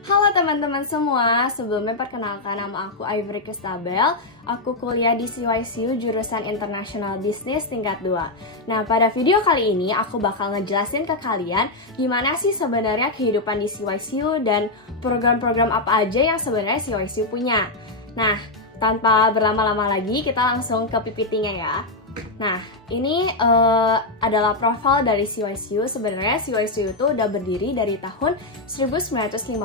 Halo teman-teman semua, sebelumnya perkenalkan nama aku Ivory Kristabel. Aku kuliah di CYCU jurusan International Business tingkat 2. Nah, pada video kali ini aku bakal ngejelasin ke kalian gimana sih sebenarnya kehidupan di CYCU dan program-program apa aja yang sebenarnya CYCU punya. Nah, tanpa berlama-lama lagi, kita langsung ke PPT-nya ya. Nah, ini adalah profil dari CYCU. Sebenarnya CYCU itu udah berdiri dari tahun 1955.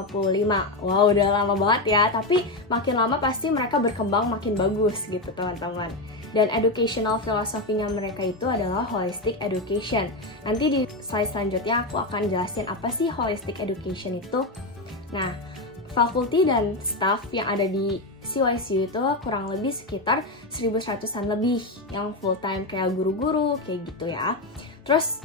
Wow, udah lama banget ya. Tapi makin lama pasti mereka berkembang makin bagus gitu teman-teman. Dan educational filosofinya mereka itu adalah holistic education. Nanti di slide selanjutnya aku akan jelasin apa sih holistic education itu. Nah, fakulti dan staff yang ada di CYCU itu kurang lebih sekitar 1.100-an lebih yang full time kayak guru-guru kayak gitu ya. Terus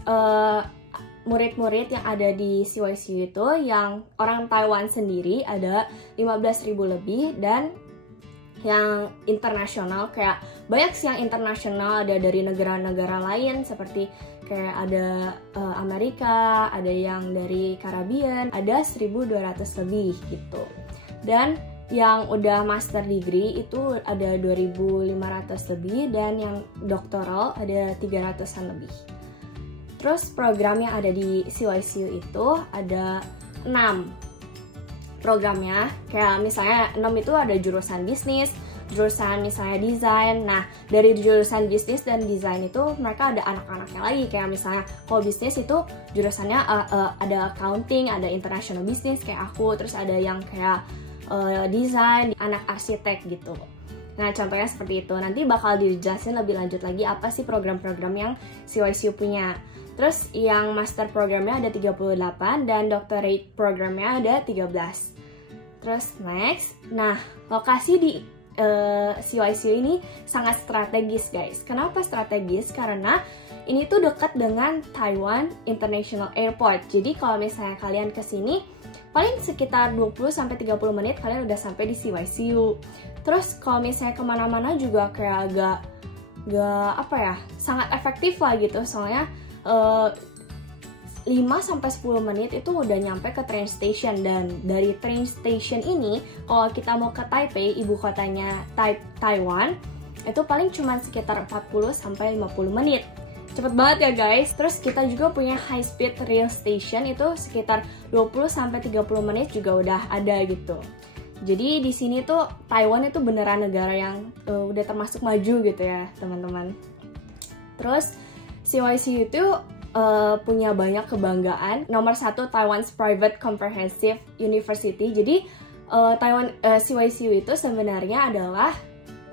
murid-murid yang ada di CYCU itu yang orang Taiwan sendiri ada 15.000 lebih, dan yang internasional kayak banyak sih yang internasional, ada dari negara-negara lain seperti kayak ada Amerika, ada yang dari Caribbean, ada 1.200 lebih gitu. Dan yang udah master degree itu ada 2.500 lebih, dan yang doktoral ada 300-an lebih. Terus program yang ada di CYCU itu ada 6 programnya, kayak misalnya 6 itu ada jurusan bisnis, jurusan misalnya desain. Nah, dari jurusan bisnis dan desain itu mereka ada anak-anaknya lagi, kayak misalnya kalau bisnis itu jurusannya ada accounting, ada international business kayak aku, terus ada yang kayak desain, anak arsitek gitu. Nah, contohnya seperti itu. Nanti bakal dijelasin lebih lanjut lagi apa sih program-program yang CYCU punya. Terus yang master programnya ada 38 dan doctorate programnya ada 13. Terus next, nah lokasi di CYCU ini sangat strategis guys. Kenapa strategis? Karena ini tuh dekat dengan Taiwan International Airport. Jadi kalau misalnya kalian kesini paling sekitar 20-30 menit kalian udah sampai di CYCU. Terus kalau misalnya kemana-mana juga kayak agak sangat efektif lah gitu. Soalnya 5-10 menit itu udah nyampe ke train station. Dan dari train station ini kalau kita mau ke Taipei, ibu kotanya Taiwan, itu paling cuma sekitar 40-50 menit. Cepet banget ya guys. Terus kita juga punya high speed rail station, itu sekitar 20-30 menit juga udah ada gitu. Jadi di sini tuh Taiwan itu beneran negara yang udah termasuk maju gitu ya teman-teman. Terus CYCU itu punya banyak kebanggaan. Nomor 1 Taiwan's Private Comprehensive University. Jadi CYCU itu sebenarnya adalah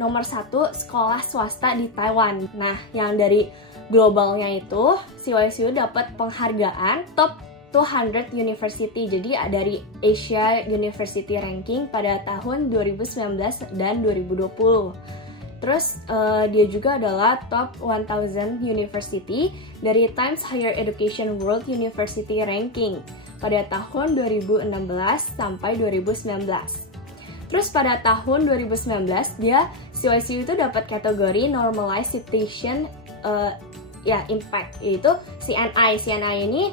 nomor 1 sekolah swasta di Taiwan. Nah, yang dari globalnya itu CYCU dapat penghargaan top 200 University. Jadi dari Asia University Ranking pada tahun 2019 dan 2020. Terus dia juga adalah top 1000 University dari Times Higher Education World University Ranking pada tahun 2016 sampai 2019. Terus pada tahun 2019 dia CYCU itu dapat kategori Normalized Citation Impact, yaitu CNI. CNI ini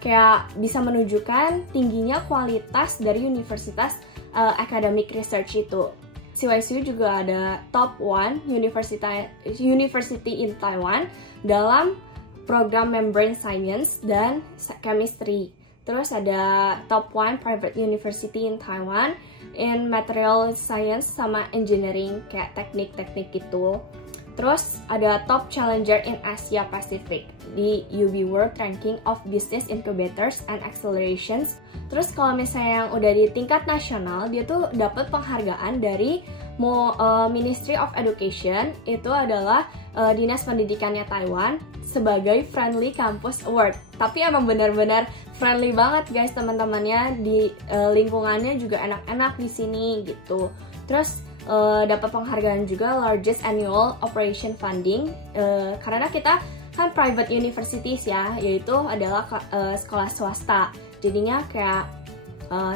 kayak bisa menunjukkan tingginya kualitas dari universitas academic research itu. CYCU juga ada top 1 university in Taiwan dalam program membrane science dan chemistry. Terus ada top 1 private university in Taiwan in material science sama engineering, kayak teknik-teknik gitu. Terus ada top challenger in Asia Pacific di UB World Ranking of Business Incubators and Accelerations. Terus kalau misalnya yang udah di tingkat nasional, dia tuh dapat penghargaan dari Ministry of Education, itu adalah Dinas Pendidikannya Taiwan, sebagai Friendly Campus Award. Tapi emang benar-benar friendly banget guys teman-temannya, di lingkungannya juga enak-enak di sini gitu. Terus dapat penghargaan juga largest annual operation funding, karena kita kan private universities ya, yaitu adalah sekolah swasta, jadinya kayak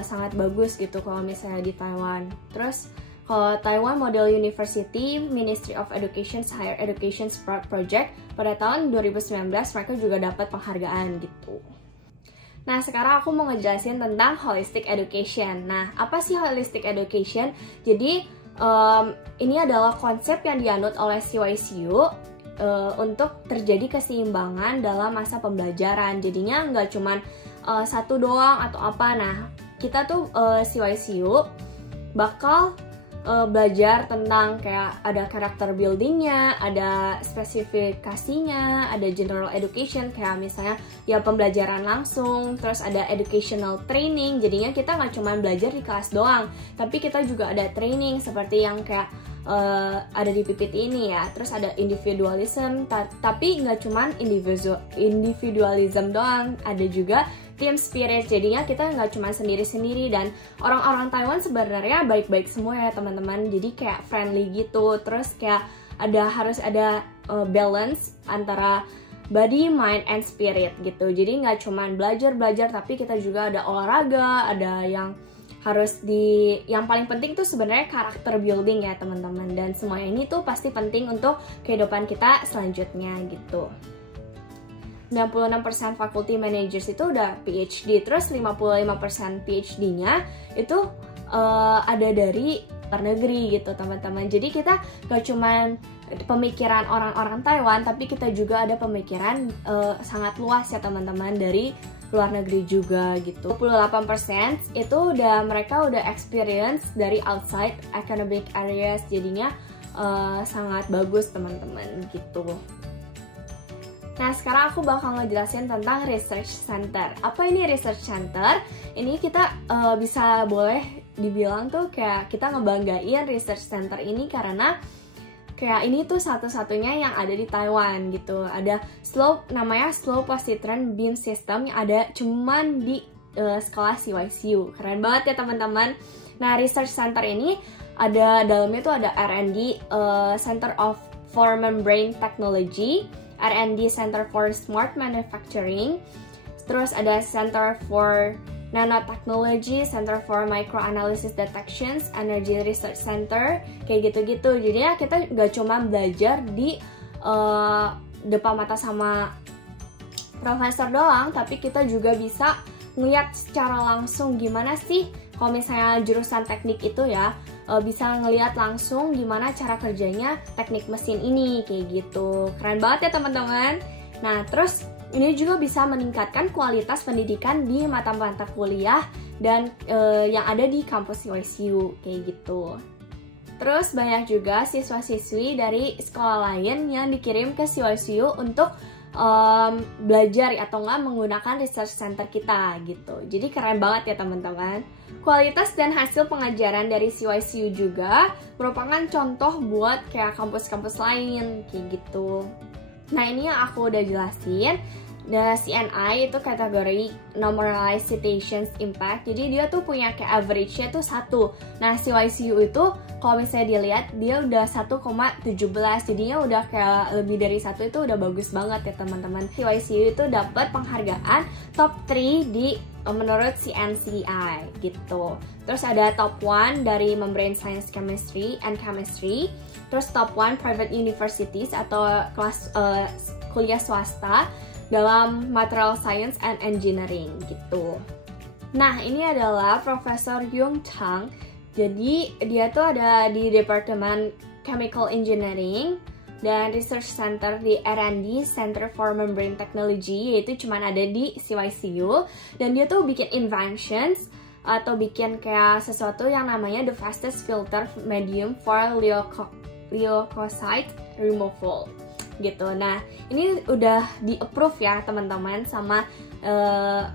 sangat bagus gitu kalau misalnya di Taiwan. Terus kalau Taiwan Model University Ministry of Education's Higher Education Project pada tahun 2019 mereka juga dapat penghargaan gitu. Nah, sekarang aku mau ngejelasin tentang holistic education. Nah, apa sih holistic education? Jadi, ini adalah konsep yang dianut oleh CYCU untuk terjadi keseimbangan dalam masa pembelajaran. Jadinya nggak cuman satu doang atau apa. Nah, kita tuh CYCU bakal belajar tentang kayak ada karakter buildingnya, ada spesifikasinya, ada general education kayak misalnya ya pembelajaran langsung, terus ada educational training. Jadinya kita nggak cuma belajar di kelas doang, tapi kita juga ada training seperti yang kayak ada di PPT ini ya. Terus ada individualism, tapi nggak cuma individualism doang, ada juga team spirit. Jadinya kita nggak cuma sendiri-sendiri, dan orang-orang Taiwan sebenarnya baik-baik semua ya teman-teman. Jadi kayak friendly gitu. Terus kayak harus ada balance antara body, mind, and spirit gitu. Jadi nggak cuma belajar, tapi kita juga ada olahraga, ada yang yang paling penting tuh sebenarnya karakter building ya teman-teman. Dan semua ini tuh pasti penting untuk kehidupan kita selanjutnya gitu. 96% faculty managers itu udah PhD, terus 55% PhD-nya itu ada dari luar negeri gitu teman-teman. Jadi kita gak cuman pemikiran orang-orang Taiwan, tapi kita juga ada pemikiran sangat luas ya teman-teman dari luar negeri juga gitu. 28% itu mereka udah experience dari outside academic areas, jadinya sangat bagus teman-teman gitu. Nah, sekarang aku bakal ngejelasin tentang research center. Apa ini research center? Ini kita bisa boleh dibilang tuh kayak kita ngebanggain research center ini karena kayak ini tuh satu-satunya yang ada di Taiwan gitu. Ada namanya Slow Positron Beam System yang ada cuman di sekolah CYCU. Keren banget ya teman-teman. Nah, research center ini dalamnya tuh ada R&D, Center for Membrane Technology, R&D Center for Smart Manufacturing, terus ada Center for Nanotechnology, Center for Microanalysis Detections, Energy Research Center, kayak gitu-gitu. Jadi ya kita nggak cuma belajar di depan mata sama profesor doang, tapi kita juga bisa ngeliat secara langsung gimana sih kalau misalnya jurusan teknik itu ya, bisa ngeliat langsung gimana cara kerjanya teknik mesin ini, kayak gitu. Keren banget ya teman-teman. Nah, terus ini juga bisa meningkatkan kualitas pendidikan di mata-mata kuliah dan yang ada di kampus CYCU, kayak gitu. Terus banyak juga siswa-siswi dari sekolah lain yang dikirim ke CYCU untuk belajar atau nggak menggunakan research center kita gitu. Jadi keren banget ya teman-teman. Kualitas dan hasil pengajaran dari CYCU juga merupakan contoh buat kayak kampus-kampus lain kayak gitu. Nah, ini yang aku udah jelasin. The CNI itu kategori Normalized Citations Impact. Jadi dia tuh punya kayak average-nya tuh 1. Nah, CYCU itu kalau misalnya dilihat dia udah 1,17. Jadinya udah kayak lebih dari 1, itu udah bagus banget ya teman-teman. CYCU itu dapat penghargaan top 3 menurut CNCI gitu. Terus ada top 1 dari Membrane Science Chemistry and Chemistry. Terus top 1 private universities atau kelas kuliah swasta dalam Material Science and Engineering gitu. Nah, ini adalah Profesor Yung Chang. Jadi dia tuh ada di Departemen Chemical Engineering dan Research Center di R&D Center for Membrane Technology, yaitu cuman ada di CYCU. Dan dia tuh bikin inventions atau bikin kayak sesuatu yang namanya the fastest filter medium for leukocyte removal gitu. Nah, ini udah di-approve ya teman-teman sama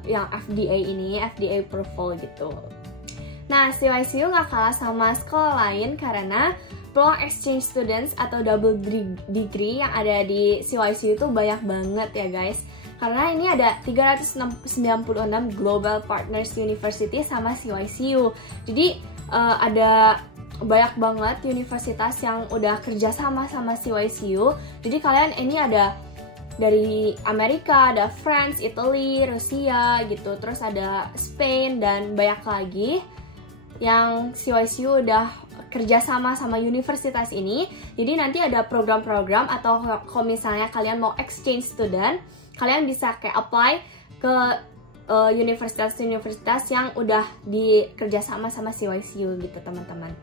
yang FDA ini, FDA approval gitu. Nah, CYCU nggak kalah sama sekolah lain karena peluang exchange students atau double degree yang ada di CYCU itu banyak banget ya guys. Karena ini ada 396 Global Partners University sama CYCU. Jadi ada banyak banget universitas yang udah kerjasama sama CYCU. Jadi kalian ini ada dari Amerika, ada France, Italy, Rusia gitu. Terus ada Spain dan banyak lagi yang CYCU udah kerjasama sama universitas ini. Jadi nanti ada program-program atau kalau misalnya kalian mau exchange student, kalian bisa kayak apply ke universitas-universitas yang udah dikerjasama sama CYCU gitu teman-teman.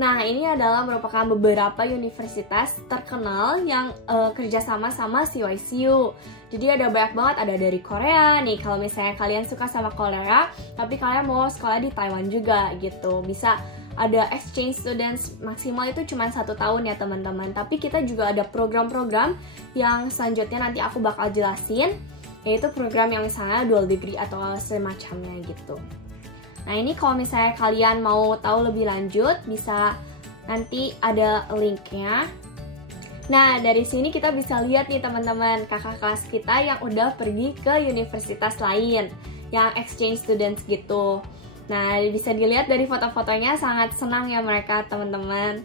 Nah, ini adalah merupakan beberapa universitas terkenal yang kerjasama sama CYCU. Jadi ada banyak banget, ada dari Korea nih, kalau misalnya kalian suka sama Korea, tapi kalian mau sekolah di Taiwan juga gitu. Bisa ada exchange students, maksimal itu cuma 1 tahun ya teman-teman. Tapi kita juga ada program-program yang selanjutnya nanti aku bakal jelasin, yaitu program yang misalnya dual degree atau semacamnya gitu. Nah, ini kalau misalnya kalian mau tahu lebih lanjut, bisa nanti ada linknya. Nah, dari sini kita bisa lihat nih teman-teman, kakak kelas kita yang udah pergi ke universitas lain, yang exchange students gitu. Nah, bisa dilihat dari foto-fotonya, sangat senang ya mereka teman-teman.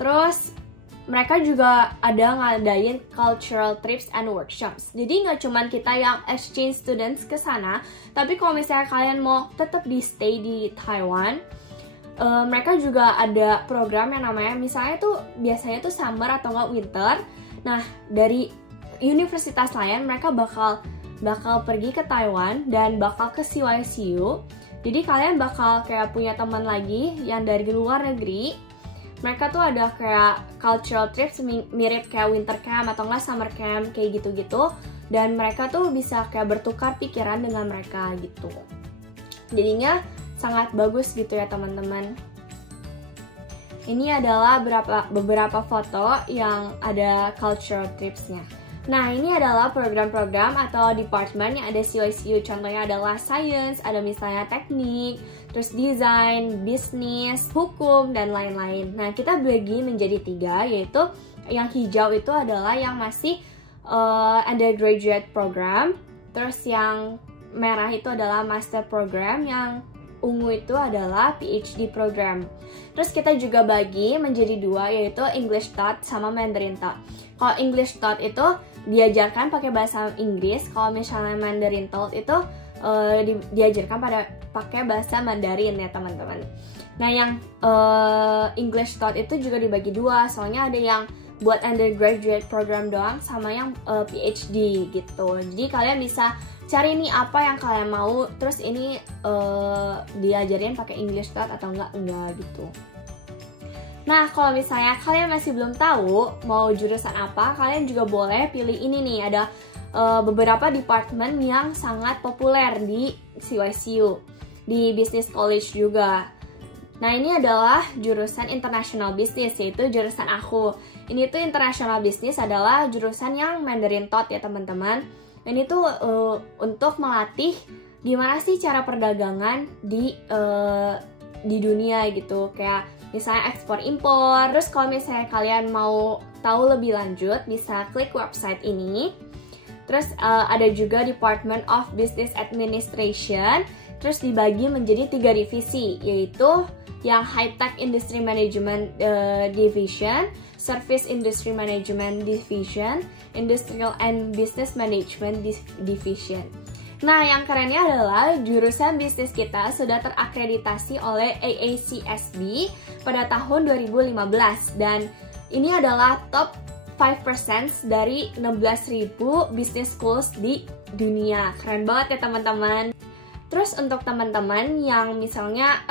Terus, mereka juga ada ngadain cultural trips and workshops. Jadi nggak cuman kita yang exchange students ke sana, tapi kalau misalnya kalian mau tetap stay di Taiwan, mereka juga ada program yang namanya, misalnya tuh biasanya tuh summer atau nggak winter. Nah, dari universitas lain mereka bakal pergi ke Taiwan dan bakal ke CYCU. Jadi kalian bakal kayak punya teman lagi yang dari luar negeri. Mereka tuh ada kayak cultural trips mirip kayak winter camp atau enggak summer camp kayak gitu-gitu. Dan mereka tuh bisa kayak bertukar pikiran dengan mereka gitu. Jadinya sangat bagus gitu ya teman-teman. Ini adalah beberapa foto yang ada cultural tripsnya. Nah, ini adalah program-program atau department yang ada CYCU. Contohnya adalah science, ada misalnya teknik, terus desain, bisnis, hukum, dan lain-lain. Nah, kita bagi menjadi 3, yaitu yang hijau itu adalah yang masih undergraduate program, terus yang merah itu adalah master program, yang ungu itu adalah PhD program. Terus kita juga bagi menjadi 2, yaitu English Taught sama Mandarin Taught. Kalau English Taught itu diajarkan pakai bahasa Inggris, kalau misalnya Mandarin Taught itu diajarkan pakai bahasa Mandarin ya teman-teman. Nah, yang English Taught itu juga dibagi 2, soalnya ada yang buat undergraduate program doang sama yang PhD gitu. Jadi kalian bisa cari nih apa yang kalian mau, terus ini diajarin pakai English Taught atau enggak gitu. Nah, kalau misalnya kalian masih belum tahu mau jurusan apa, kalian juga boleh pilih ini nih, ada beberapa departemen yang sangat populer di CYCU, di Business College juga. Nah, ini adalah jurusan International Business, yaitu jurusan aku. Ini tuh International Business adalah jurusan yang Mandarin Taught ya teman-teman. Ini tuh untuk melatih gimana sih cara perdagangan di dunia gitu, kayak misalnya ekspor impor. Terus kalau misalnya kalian mau tahu lebih lanjut, bisa klik website ini. Terus ada juga Department of Business Administration. Terus dibagi menjadi 3 divisi, yaitu yang High Tech Industry Management Division, Service Industry Management Division, Industrial and Business Management Division. Nah, yang kerennya adalah jurusan bisnis kita sudah terakreditasi oleh AACSB pada tahun 2015, dan ini adalah top 5% dari 16.000 business schools di dunia. Keren banget ya teman-teman. Terus untuk teman-teman yang misalnya,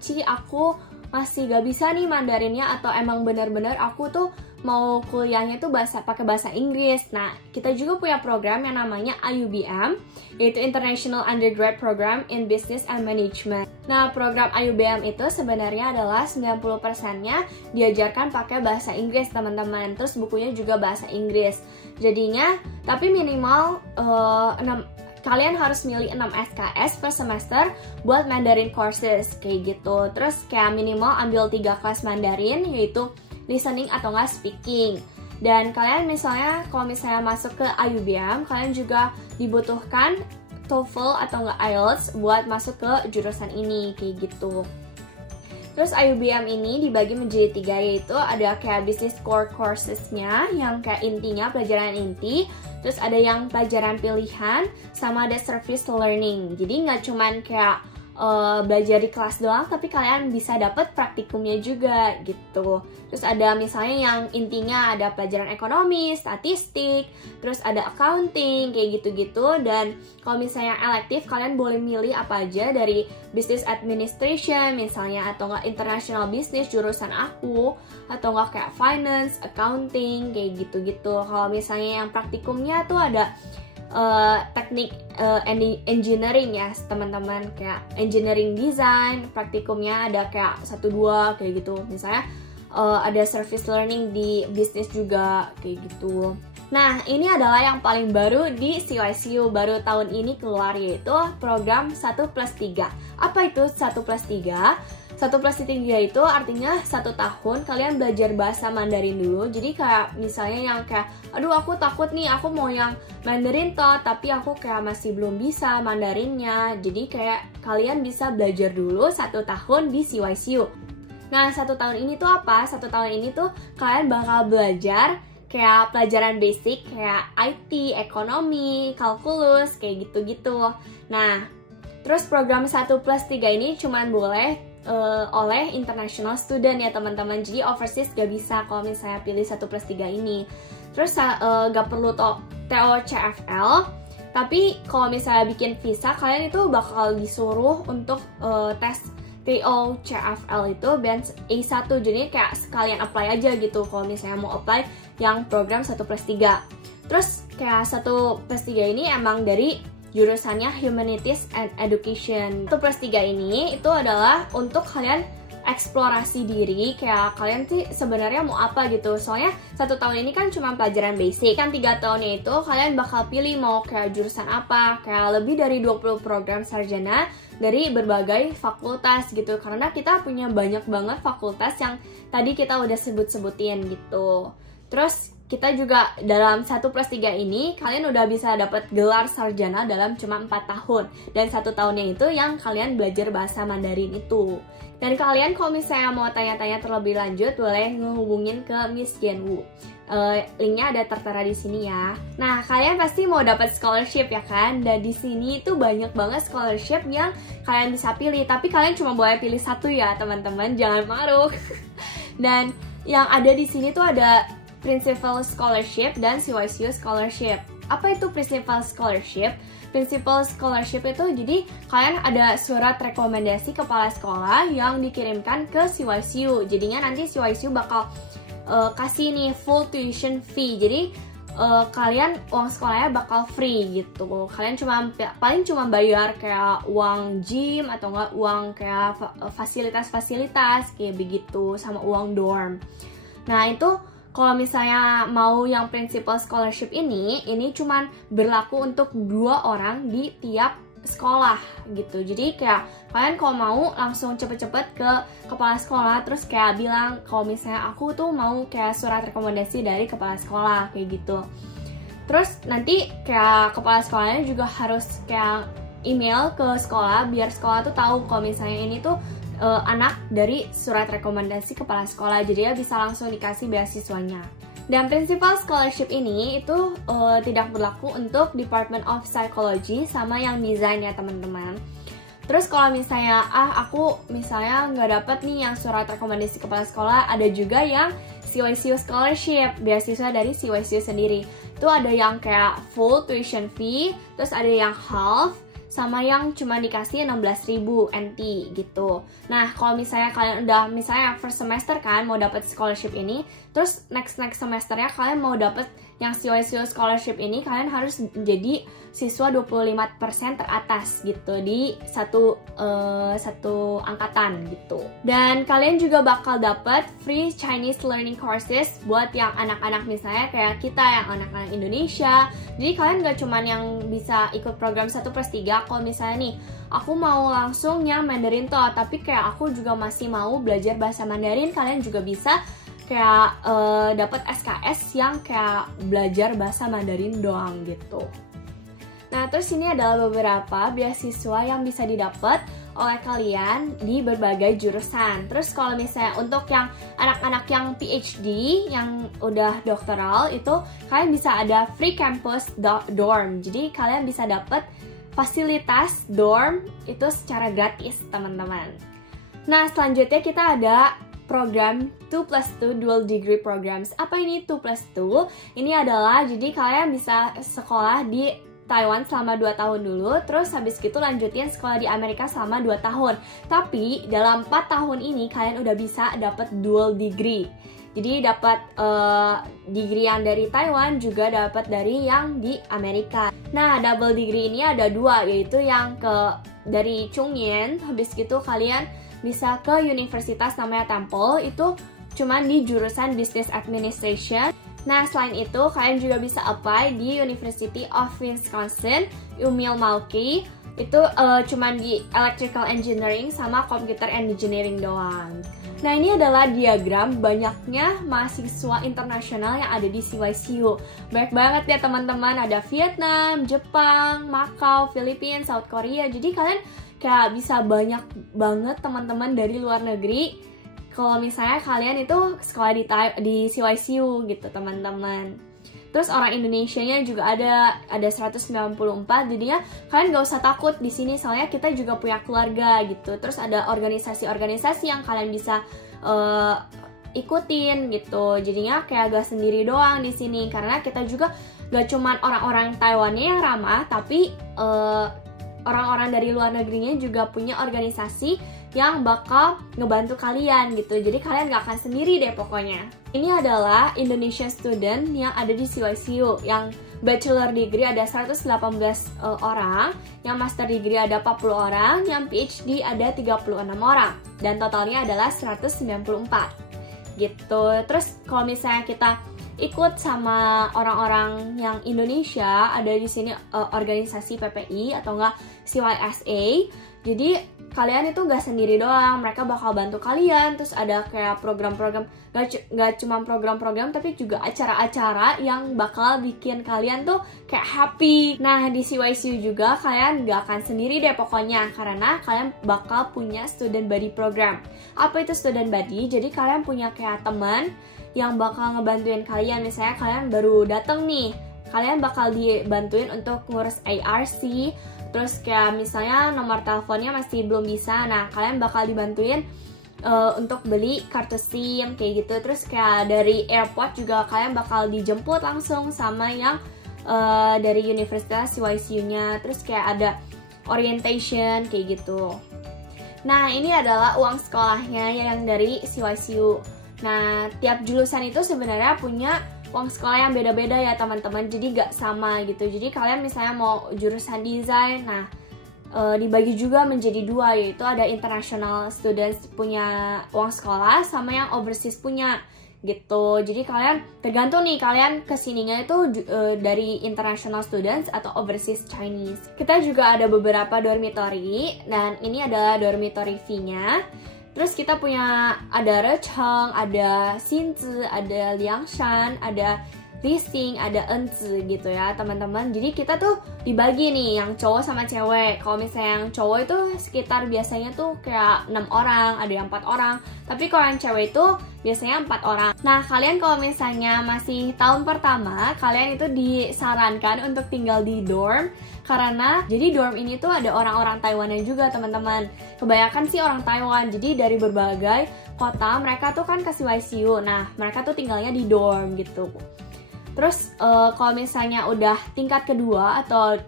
Ci, aku masih gak bisa nih Mandarinnya, atau emang bener-bener aku tuh mau kuliahnya tuh pakai bahasa Inggris. Nah, kita juga punya program yang namanya IUBM, yaitu International Undergrad Program in Business and Management. Nah, program IUBM itu sebenarnya adalah 90%-nya diajarkan pakai bahasa Inggris, teman-teman. Terus bukunya juga bahasa Inggris. Jadinya, tapi minimal kalian harus milih 6 SKS per semester buat Mandarin courses, kayak gitu. Terus kayak minimal ambil 3 kelas Mandarin, yaitu listening atau nggak speaking. Dan kalian misalnya, kalau misalnya masuk ke IUBM, kalian juga dibutuhkan TOEFL atau nggak IELTS buat masuk ke jurusan ini, kayak gitu. Terus IUBM ini dibagi menjadi 3, yaitu ada kayak business core courses-nya, yang kayak intinya pelajaran inti. Terus ada yang pelajaran pilihan, sama ada service learning. Jadi nggak cuman kayak belajar di kelas doang, tapi kalian bisa dapat praktikumnya juga gitu. Terus ada misalnya yang intinya ada pelajaran ekonomi, statistik, terus ada accounting, kayak gitu-gitu. Dan kalau misalnya elektif, kalian boleh milih apa aja dari business administration misalnya, atau nggak international business jurusan aku, atau nggak kayak finance, accounting, kayak gitu-gitu. Kalau misalnya yang praktikumnya tuh ada teknik engineering ya teman-teman, kayak engineering design, praktikumnya ada kayak 1-2 kayak gitu. Misalnya ada service learning di bisnis juga kayak gitu. Nah, ini adalah yang paling baru di CYCU, baru tahun ini keluar, yaitu program 1+3. Apa itu 1+3? 1+3 itu artinya 1 tahun kalian belajar bahasa Mandarin dulu. Jadi kayak misalnya yang kayak, aduh aku takut nih, aku mau yang Mandarin toh, tapi aku kayak masih belum bisa Mandarinnya. Jadi kayak kalian bisa belajar dulu 1 tahun di CYCU. Nah, 1 tahun ini tuh apa? 1 tahun ini tuh kalian bakal belajar kayak pelajaran basic kayak IT, ekonomi, kalkulus, kayak gitu-gitu. Nah, terus program 1+3 ini cuman boleh oleh international student ya teman-teman. Jadi overseas gak bisa kalau misalnya pilih 1+3 ini. Terus gak perlu TOCFL. Tapi kalau misalnya bikin visa, kalian itu bakal disuruh untuk tes TOCFL itu band A1. Jadi kayak sekalian apply aja gitu kalau misalnya mau apply yang program 1+3. Terus kayak 1+3 ini emang dari jurusannya Humanities and Education. 1+3 ini itu adalah untuk kalian eksplorasi diri, kayak kalian sih sebenarnya mau apa gitu. Soalnya 1 tahun ini kan cuma pelajaran basic. Kan 3 tahunnya itu kalian bakal pilih mau kayak jurusan apa. Kayak lebih dari 20 program sarjana dari berbagai fakultas gitu. Karena kita punya banyak banget fakultas yang tadi kita udah sebut-sebutin gitu. Terus kita juga dalam 1+3 ini kalian udah bisa dapat gelar sarjana dalam cuma 4 tahun. Dan 1 tahunnya itu yang kalian belajar bahasa Mandarin itu. Dan kalian kalau misalnya mau tanya-tanya terlebih lanjut, boleh ngehubungin ke Miss Yenwu. Linknya ada tertera di sini ya. Nah, kalian pasti mau dapat scholarship ya kan? Dan di sini itu banyak banget scholarship yang kalian bisa pilih. Tapi kalian cuma boleh pilih 1 ya teman-teman, jangan maruk. Dan yang ada di sini tuh ada Principal Scholarship dan CYCU Scholarship. Apa itu Principal Scholarship? Principal Scholarship itu jadi kalian ada surat rekomendasi kepala sekolah yang dikirimkan ke CYCU. Jadinya nanti CYCU bakal kasih nih full tuition fee. Jadi kalian uang sekolahnya bakal free gitu. Kalian paling cuma bayar kayak uang gym atau enggak uang kayak fasilitas-fasilitas kayak begitu, sama uang dorm. Nah, itu kalau misalnya mau yang Principal Scholarship ini cuman berlaku untuk 2 orang di tiap sekolah gitu. Jadi kayak kalian kalau mau langsung cepet-cepet ke kepala sekolah, terus kayak bilang kalau misalnya aku tuh mau kayak surat rekomendasi dari kepala sekolah kayak gitu. Terus nanti kayak kepala sekolahnya juga harus kayak email ke sekolah biar sekolah tuh tahu kalau misalnya ini tuh anak dari surat rekomendasi kepala sekolah, jadi ya bisa langsung dikasih beasiswanya. Dan Principal Scholarship ini itu tidak berlaku untuk Department of Psychology sama yang desain ya teman-teman. Terus kalau misalnya aku misalnya nggak dapet nih yang surat rekomendasi kepala sekolah, ada juga yang CYCU Scholarship, beasiswa dari CYCU sendiri. Itu ada yang kayak full tuition fee, terus ada yang half, sama yang cuma dikasih 16.000 NT gitu. Nah, kalau misalnya kalian udah misalnya first semester kan mau dapat scholarship ini, terus next semesternya kalian mau dapat yang CYCU scholarship ini, kalian harus jadi siswa 25% teratas gitu di satu angkatan gitu. Dan kalian juga bakal dapat free Chinese learning courses buat yang anak-anak misalnya kayak kita yang anak-anak Indonesia. Jadi kalian gak cuman yang bisa ikut program 1+3. Kalau misalnya nih aku mau langsung yang Mandarin toh, tapi kayak aku juga masih mau belajar bahasa Mandarin, kalian juga bisa kayak dapat SKS yang kayak belajar bahasa Mandarin doang gitu. Nah, terus ini adalah beberapa beasiswa yang bisa didapat oleh kalian di berbagai jurusan. Terus kalau misalnya untuk yang anak-anak yang PhD, yang udah doktoral, itu kalian bisa ada free campus dorm. Jadi kalian bisa dapat fasilitas dorm itu secara gratis, teman-teman. Nah, selanjutnya kita ada program 2+2 Dual Degree Programs. Apa ini 2+2? Ini adalah jadi kalian bisa sekolah di Taiwan selama 2 tahun dulu, terus habis gitu lanjutin sekolah di Amerika selama 2 tahun. Tapi dalam 4 tahun ini kalian udah bisa dapat dual degree. Jadi dapat degree yang dari Taiwan juga dapat dari yang di Amerika. Nah, double degree ini ada 2, yaitu yang dari Chungyen, habis gitu kalian bisa ke universitas namanya Temple, itu cuman di jurusan Business Administration. Nah, selain itu kalian juga bisa apply di University of Wisconsin, Milwaukee, itu cuman di Electrical Engineering sama Computer Engineering doang. Nah, ini adalah diagram banyaknya mahasiswa internasional yang ada di CYCU. Banyak banget ya teman-teman, ada Vietnam, Jepang, Macau, Filipina, South Korea. Jadi kalian kayak bisa banyak banget teman-teman dari luar negeri kalau misalnya kalian itu sekolah di CYCU gitu, teman-teman. Terus orang Indonesianya juga ada 194, jadinya kalian gak usah takut di sini soalnya kita juga punya keluarga gitu. Terus ada organisasi-organisasi yang kalian bisa ikutin gitu. Jadinya kayak gak sendiri doang di sini, karena kita juga gak cuman orang-orang Taiwannya yang ramah, tapi orang-orang dari luar negerinya juga punya organisasi yang bakal ngebantu kalian gitu. Jadi kalian gak akan sendiri deh pokoknya. Ini adalah Indonesian student yang ada di CYCU. Yang bachelor degree ada 118 orang, yang master degree ada 40 orang, yang PhD ada 36 orang. Dan totalnya adalah 194 gitu. Terus kalau misalnya kita ikut sama orang-orang yang Indonesia, ada di sini organisasi PPI atau enggak CYSA. Jadi kalian itu gak sendiri doang, mereka bakal bantu kalian. Terus ada kayak program-program, gak cuma program-program, tapi juga acara-acara yang bakal bikin kalian tuh kayak happy. Nah, di CYCU juga kalian gak akan sendiri deh pokoknya, karena kalian bakal punya student body program. Apa itu student body? Jadi kalian punya kayak teman yang bakal ngebantuin kalian. Misalnya kalian baru dateng nih, kalian bakal dibantuin untuk ngurus ARC. Terus kayak misalnya nomor teleponnya masih belum bisa, nah kalian bakal dibantuin untuk beli kartu SIM kayak gitu. Terus kayak dari airport juga kalian bakal dijemput langsung sama yang dari universitas CYCU-nya. Terus kayak ada orientation kayak gitu. Nah, ini adalah uang sekolahnya yang dari CYCU. Nah, tiap jurusan itu sebenarnya punya uang sekolah yang beda-beda ya teman-teman, jadi gak sama gitu. Jadi kalian misalnya mau jurusan desain, nah dibagi juga menjadi 2, yaitu ada international students punya uang sekolah sama yang overseas punya gitu. Jadi kalian tergantung nih, kalian kesininya itu dari international students atau overseas Chinese. Kita juga ada beberapa dormitory, dan ini adalah dormitory fee-nya. Terus kita punya ada Recheng, ada Xinzi, ada Liangshan, ada Lising, ada Enzi gitu ya teman-teman. Jadi kita tuh dibagi nih yang cowok sama cewek. Kalau misalnya yang cowok itu sekitar biasanya tuh kayak 6 orang, ada yang 4 orang. Tapi kalau yang cewek itu biasanya 4 orang. Nah, kalian kalau misalnya masih tahun pertama, kalian itu disarankan untuk tinggal di dorm. Karena jadi dorm ini tuh ada orang-orang Taiwannya juga teman-teman. Kebanyakan sih orang Taiwan. Jadi dari berbagai kota mereka tuh kan ke CYCU. Nah, mereka tuh tinggalnya di dorm gitu. Terus kalau misalnya udah tingkat kedua atau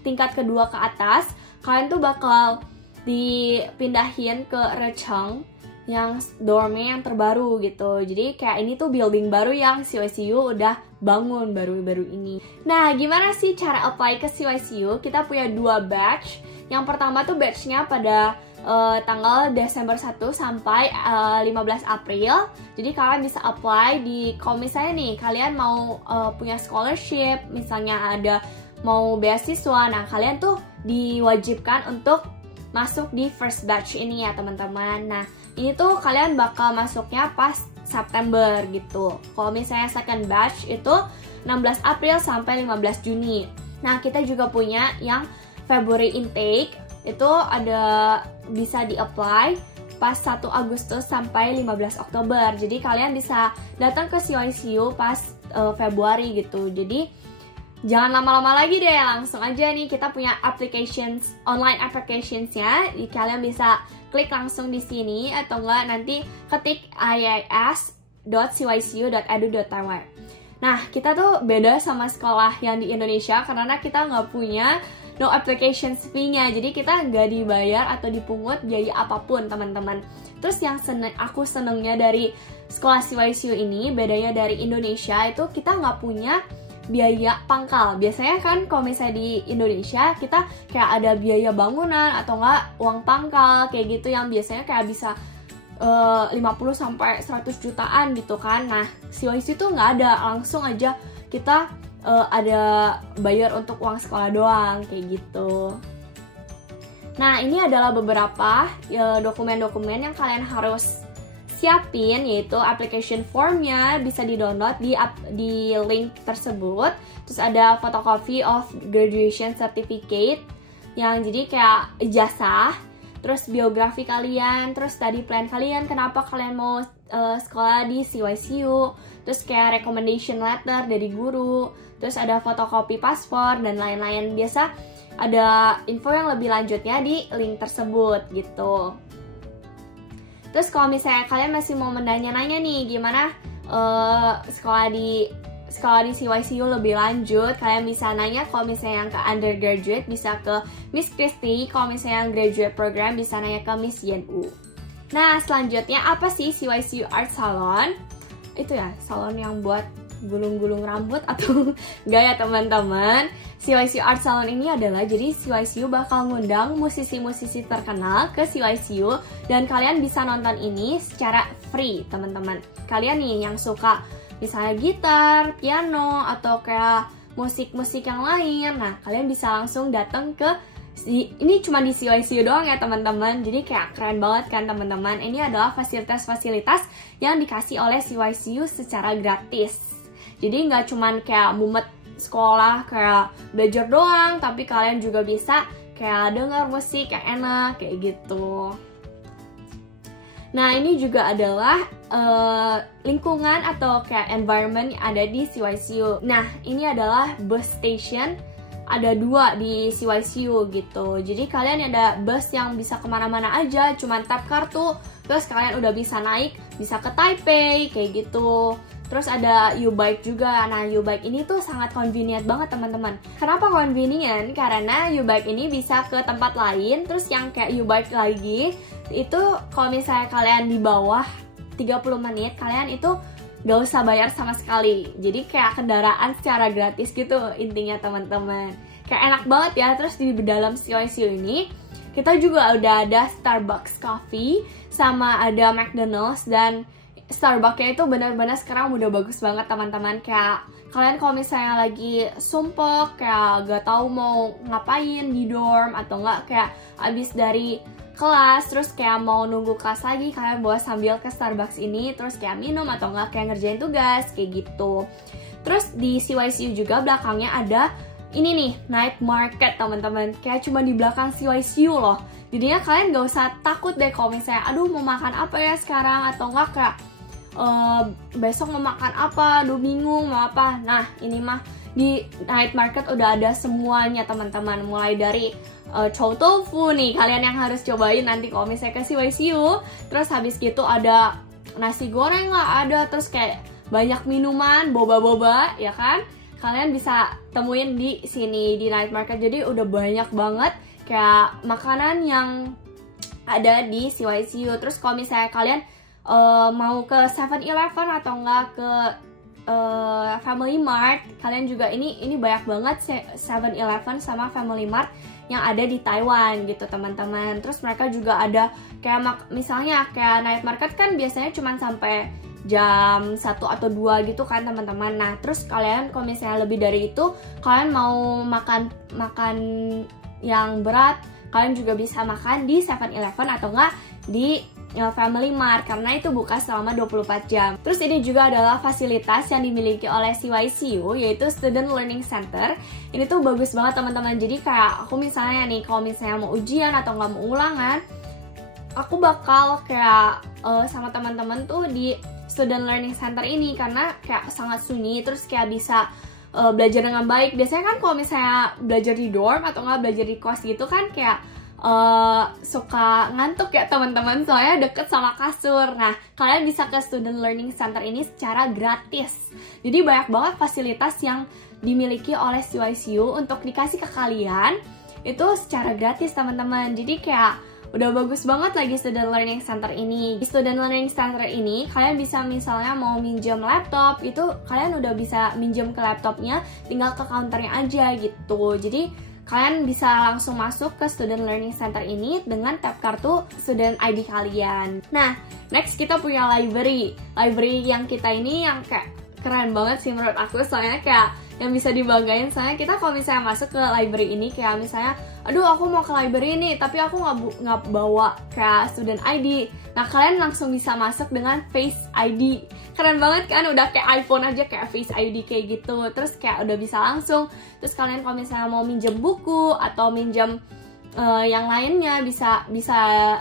tingkat kedua ke atas, kalian tuh bakal dipindahin ke Recheng yang dormnya yang terbaru gitu. Jadi kayak ini tuh building baru yang CYCU udah bangun baru-baru ini. Nah, gimana sih cara apply ke CYCU? Kita punya 2 batch. Yang pertama tuh batchnya pada tanggal Desember 1 sampai 15 April. Jadi kalian bisa apply kalau misalnya nih kalian mau punya scholarship, misalnya ada mau beasiswa, nah kalian tuh diwajibkan untuk masuk di first batch ini ya teman-teman. Nah, ini tuh kalian bakal masuknya pas September gitu. Kalau misalnya second batch itu 16 April sampai 15 Juni. Nah, kita juga punya yang February intake, itu ada bisa di-apply pas 1 Agustus sampai 15 Oktober. Jadi kalian bisa datang ke CYCU pas Februari gitu. Jadi jangan lama-lama lagi deh, langsung aja nih kita punya applications, online applicationsnya. Kalian bisa klik langsung di sini atau enggak nanti ketik iis.cycu.edu.tw. Nah, kita tuh beda sama sekolah yang di Indonesia karena kita nggak punya no application fee-nya. Jadi kita nggak dibayar atau dipungut biaya apapun, teman-teman. Terus yang aku senengnya dari sekolah CYCU ini, bedanya dari Indonesia itu kita nggak punya biaya pangkal. Biasanya kan kalau misalnya di Indonesia kita kayak ada biaya bangunan atau nggak uang pangkal kayak gitu yang biasanya kayak bisa 50-100 jutaan gitu kan. Nah, CYCU tuh nggak ada, langsung aja kita ada bayar untuk uang sekolah doang kayak gitu. Nah, ini adalah beberapa dokumen-dokumen yang kalian harus siapin, yaitu application formnya bisa di-download di link tersebut. Terus ada photocopy of graduation certificate yang jadi kayak ijazah. Terus biografi kalian, terus study plan kalian, kenapa kalian mau sekolah di CYCU, terus kayak recommendation letter dari guru, terus ada fotokopi paspor dan lain-lain. Biasa ada info yang lebih lanjutnya di link tersebut gitu. Terus kalau misalnya kalian masih mau menanya-nanya nih gimana sekolah di CYCU lebih lanjut, kalian bisa nanya. Kalau misalnya yang ke undergraduate bisa ke Miss Christy, kalau misalnya yang graduate program bisa nanya ke Miss Yenu. Nah, selanjutnya apa sih CYCU Art Salon? Itu ya, salon yang buat gulung-gulung rambut atau enggak ya teman-teman. CYCU Art Salon ini adalah jadi CYCU bakal ngundang musisi-musisi terkenal ke CYCU dan kalian bisa nonton ini secara free, teman-teman. Kalian nih yang suka misalnya gitar, piano, atau kayak musik-musik yang lain, nah kalian bisa langsung datang ke ini cuma di CYCU doang ya teman-teman. Jadi kayak keren banget kan teman-teman. Ini adalah fasilitas-fasilitas yang dikasih oleh CYCU secara gratis. Jadi nggak cuman kayak mumet sekolah kayak belajar doang, tapi kalian juga bisa kayak denger musik yang enak kayak gitu. Nah, ini juga adalah lingkungan atau kayak environment yang ada di CYCU. Nah, ini adalah bus station, ada 2 di CYCU gitu. Jadi kalian ada bus yang bisa kemana-mana aja, cuman tap kartu, terus kalian udah bisa naik, bisa ke Taipei kayak gitu. Terus ada U-Bike juga. Nah, U-Bike ini tuh sangat convenient banget teman-teman. Kenapa convenient? Karena U-Bike ini bisa ke tempat lain. Terus yang kayak U-Bike lagi itu kalau misalnya kalian di bawah 30 menit, kalian itu gak usah bayar sama sekali. Jadi kayak kendaraan secara gratis gitu intinya teman-teman. Kayak enak banget ya. Terus di dalam CYCU ini kita juga udah ada Starbucks Coffee sama ada McDonald's, dan Starbucksnya itu benar-benar sekarang udah bagus banget teman-teman. Kayak kalian kalau misalnya lagi sumpek kayak gak tahu mau ngapain di dorm atau enggak kayak abis dari kelas terus kayak mau nunggu kelas lagi, kalian bawa sambil ke Starbucks ini terus kayak minum atau enggak kayak ngerjain tugas kayak gitu. Terus di CYCU juga belakangnya ada ini nih, night market teman-teman. Kayak cuma di belakang CYCU loh. Jadinya kalian gak usah takut deh kalau misalnya aduh mau makan apa ya sekarang atau enggak kayak besok mau makan apa, aduh bingung mau apa. Nah, ini mah di night market udah ada semuanya teman-teman. Mulai dari chow tofu nih, kalian yang harus cobain nanti kalau misalnya ke CYCU. Terus habis gitu ada nasi goreng lah ada, terus kayak banyak minuman, boba-boba ya kan. Kalian bisa temuin di sini di night market. Jadi udah banyak banget kayak makanan yang ada di CYCU. Terus kalau misalnya kalian mau ke 7-Eleven atau enggak ke Family Mart, kalian juga ini banyak banget 7-Eleven sama Family Mart yang ada di Taiwan gitu teman-teman. Terus mereka juga ada kayak misalnya kayak night market kan biasanya cuma sampai jam 1 atau 2 gitu kan teman-teman. Nah, terus kalian kalau misalnya lebih dari itu, kalian mau makan yang berat, kalian juga bisa makan di 7-Eleven atau enggak di Family Mart karena itu buka selama 24 jam. Terus ini juga adalah fasilitas yang dimiliki oleh CYCU yaitu Student Learning Center. Ini tuh bagus banget teman-teman. Jadi kayak aku misalnya nih kalau misalnya mau ujian atau nggak mau ulangan, aku bakal kayak sama teman-teman tuh di Student Learning Center ini karena kayak sangat sunyi, terus kayak bisa belajar dengan baik. Biasanya kan kalau misalnya belajar di dorm atau nggak belajar di kos gitu kan kayak suka ngantuk ya teman-teman, soalnya deket sama kasur. Nah, kalian bisa ke Student Learning Center ini secara gratis. Jadi banyak banget fasilitas yang dimiliki oleh CYCU untuk dikasih ke kalian itu secara gratis teman-teman. Jadi kayak udah bagus banget lagi Student Learning Center ini. Di Student Learning Center ini kalian bisa misalnya mau minjem laptop, itu kalian udah bisa minjem ke laptopnya, tinggal ke counternya aja gitu. Jadi kalian bisa langsung masuk ke Student Learning Center ini dengan tap kartu Student ID kalian. Nah, next kita punya library. Library yang kita ini yang kayak keren banget sih menurut aku, soalnya kayak yang bisa dibanggain. Soalnya kita kalau misalnya masuk ke library ini kayak misalnya, aduh aku mau ke library ini tapi aku nggak bawa kayak Student ID. Nah, kalian langsung bisa masuk dengan Face ID. Keren banget kan, udah kayak iPhone aja kayak Face ID kayak gitu. Terus kayak udah bisa langsung. Terus kalian kalau misalnya mau minjem buku atau minjem yang lainnya, bisa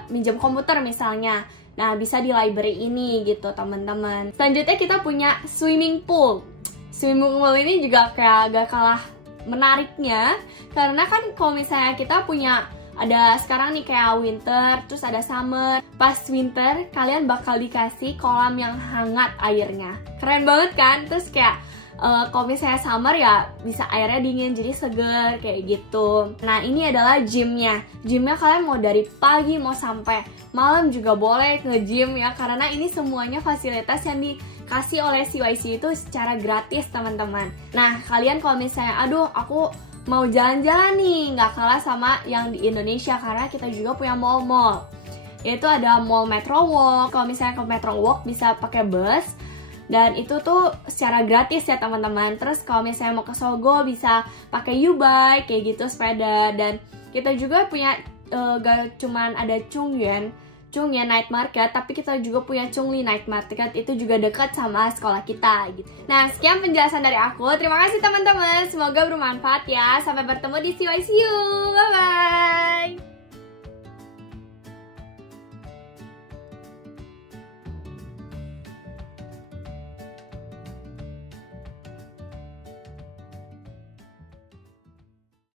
minjem komputer misalnya. Nah, bisa di library ini gitu teman-teman. Selanjutnya kita punya swimming pool. Swimming pool ini juga kayak gak kalah menariknya, karena kan kalau misalnya kita punya ada sekarang nih kayak winter, terus ada summer. Pas winter, kalian bakal dikasih kolam yang hangat airnya. Keren banget kan? Terus kayak kalau misalnya summer ya bisa airnya dingin, jadi seger kayak gitu. Nah, ini adalah gymnya. Gymnya kalian mau dari pagi mau sampai malam juga boleh nge-gym ya, karena ini semuanya fasilitas yang dikasih oleh CYC itu secara gratis teman-teman. Nah, kalian kalau misalnya aduh aku mau jalan-jalan nih, nggak kalah sama yang di Indonesia karena kita juga punya mall-mall. Yaitu ada mall Metro Walk. Kalau misalnya ke Metro Walk bisa pakai bus, dan itu tuh secara gratis ya teman-teman. Terus kalau misalnya mau ke Sogo bisa pakai U-Bike kayak gitu, sepeda. Dan kita juga punya gak cuman ada Chungyuan Night Market, tapi kita juga punya Chungli Night Market, itu juga dekat sama sekolah kita gitu. Nah, sekian penjelasan dari aku. Terima kasih teman-teman, semoga bermanfaat ya. Sampai bertemu di CYCU. Bye bye.